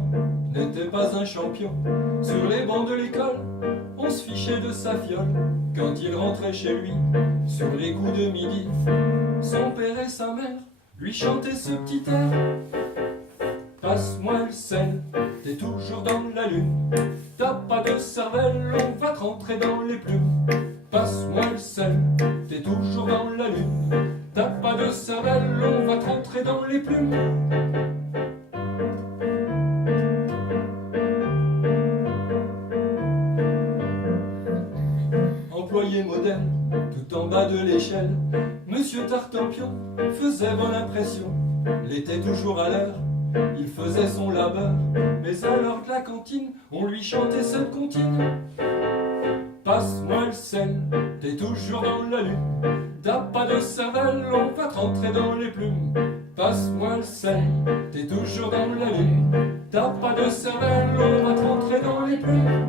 Tampion n'était pas un champion. Sur les bancs de l'école, on se fichait de sa fiole. Quand il rentrait chez lui, sur les coups de midi, son père et sa mère lui chantaient ce petit air. Passe-moi le sel, t'es toujours dans la lune. T'as pas de cervelle, on va te rentrer dans les plumes. Passe-moi le sel, t'es toujours dans la lune. T'as pas de cervelle, on va te rentrer dans les plumes. Employé modèle, tout en bas de l'échelle, Monsieur Tartampion faisait bonne impression. Il était toujours à l'heure, il faisait son labeur, mais à l'heure de la cantine, on lui chantait cette comptine. Passe-moi le sel, t'es toujours dans la lune. T'as pas de cervelle, on va te rentrer dans les plumes. Passe-moi le sel, t'es toujours dans la lune. T'as pas de cervelle, on va te rentrer dans les plumes.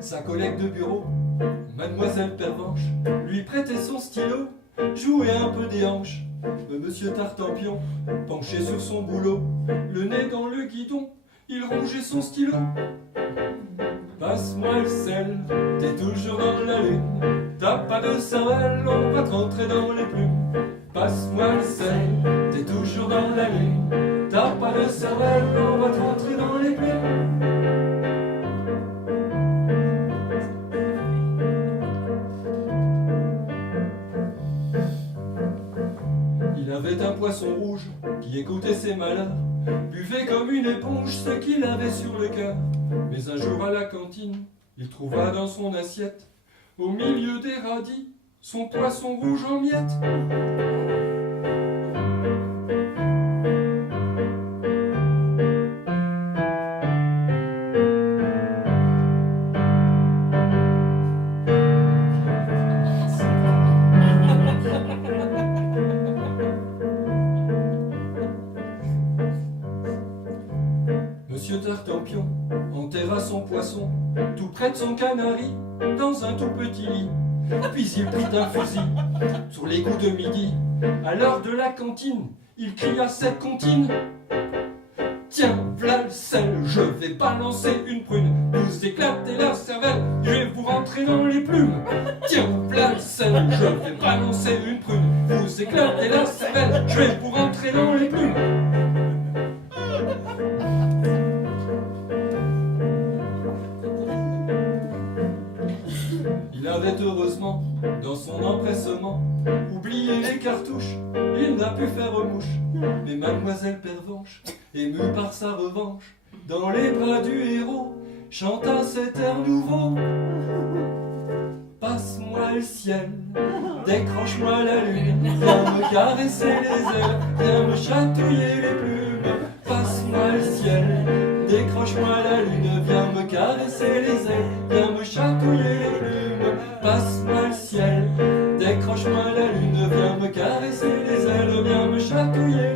Sa collègue de bureau, Mademoiselle Pervenche, lui prêtait son stylo, jouait un peu des hanches. Monsieur Tartampion, penché sur son boulot, le nez dans le guidon, il rongeait son stylo. Passe-moi le sel, t'es toujours dans la lune. T'as pas de cervelle, on va te rentrer dans les plumes. Passe-moi le sel, t'es toujours dans la lune. T'as pas de cervelle, on va te rentrer dans les plumes. Il avait un poisson rouge qui écoutait ses malheurs, buvait comme une éponge ce qu'il avait sur le cœur. Mais un jour à la cantine, il trouva dans son assiette, au milieu des radis, son poisson rouge en miettes. Monsieur Tartampion enterra son poisson tout près de son canari, dans un tout petit lit. Puis il prit un fusil sur les coups de midi. À l'heure de la cantine, il cria cette comptine. Tiens, v'là le sel, je vais balancer une prune. Vous éclatez la cervelle, je vais vous rentrer dans les plumes. Tiens, v'là le sel, je vais balancer une prune. Vous éclatez la cervelle, je vais vous rentrer dans les plumes. Il avait heureusement, dans son empressement, oublié les cartouches, il n'a pu faire mouche. Mais Mademoiselle Pervenche, émue par sa revanche, dans les bras du héros, chanta cet air nouveau. Passe-moi le ciel, décroche-moi la lune, viens me caresser les ailes, viens me chatouiller les plumes. Passe-moi le ciel, décroche-moi la lune, viens me caresser les ailes, viens me chatouiller les plumes. Passe-moi le ciel, décroche-moi la lune, viens me caresser les ailes, viens me chatouiller